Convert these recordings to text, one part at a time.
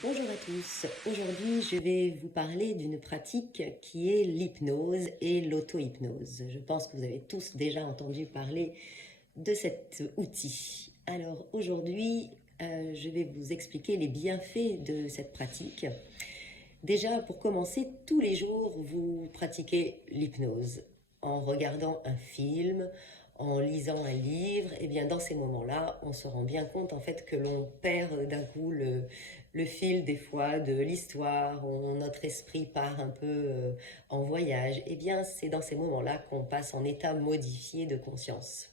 Bonjour à tous, aujourd'hui je vais vous parler d'une pratique qui est l'hypnose et l'auto-hypnose. Je pense que vous avez tous déjà entendu parler de cet outil. Alors aujourd'hui, je vais vous expliquer les bienfaits de cette pratique. Déjà, pour commencer, tous les jours, vous pratiquez l'hypnose en regardant un film, en lisant un livre. Et bien, dans ces moments-là, on se rend bien compte en fait que l'on perd d'un coup le fil des fois de l'histoire, notre esprit part un peu en voyage. Et bien, c'est dans ces moments-là qu'on passe en état modifié de conscience.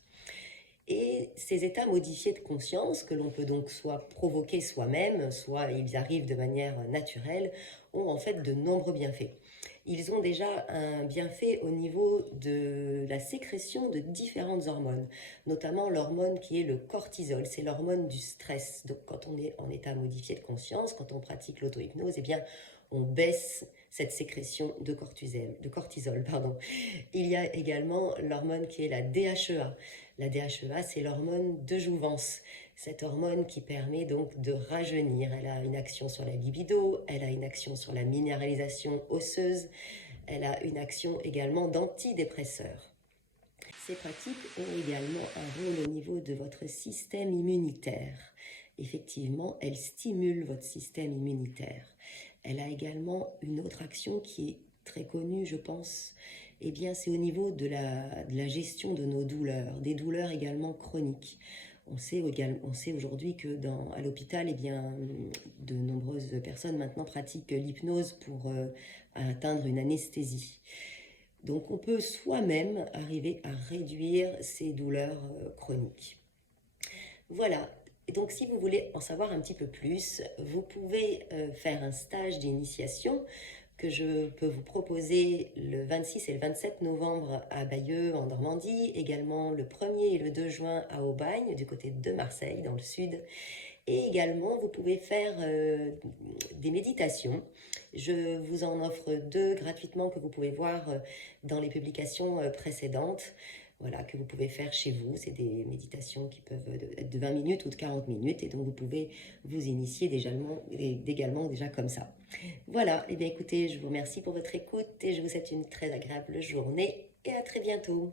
Et ces états modifiés de conscience, que l'on peut donc soit provoquer soi-même, soit ils arrivent de manière naturelle, ont en fait de nombreux bienfaits. Ils ont déjà un bienfait au niveau de la sécrétion de différentes hormones, notamment l'hormone qui est le cortisol, c'est l'hormone du stress. Donc quand on est en état modifié de conscience, quand on pratique l'auto-hypnose, eh bien on baisse cette sécrétion de cortisol. Il y a également l'hormone qui est la DHEA. La DHEA, c'est l'hormone de jouvence. Cette hormone qui permet donc de rajeunir. Elle a une action sur la libido, elle a une action sur la minéralisation osseuse, elle a une action également d'antidépresseur. Ces pratiques ont également un rôle au niveau de votre système immunitaire. Effectivement, elles stimulent votre système immunitaire. Elle a également une autre action qui est très connue, je pense. Eh bien, c'est au niveau de la gestion de nos douleurs, des douleurs également chroniques. On sait aujourd'hui que à l'hôpital, eh bien, de nombreuses personnes maintenant pratiquent l'hypnose pour atteindre une anesthésie. Donc on peut soi-même arriver à réduire ces douleurs chroniques. Voilà, et donc si vous voulez en savoir un petit peu plus, vous pouvez faire un stage d'initiation que je peux vous proposer le 26 et le 27 novembre à Bayeux en Normandie, également le 1er et le 2 juin à Aubagne, du côté de Marseille, dans le sud. Et également, vous pouvez faire des méditations. Je vous en offre 2 gratuitement que vous pouvez voir dans les publications précédentes. Voilà, que vous pouvez faire chez vous. C'est des méditations qui peuvent être de 20 minutes ou de 40 minutes. Et donc, vous pouvez vous initier également déjà comme ça. Voilà, et bien écoutez, je vous remercie pour votre écoute et je vous souhaite une très agréable journée et à très bientôt.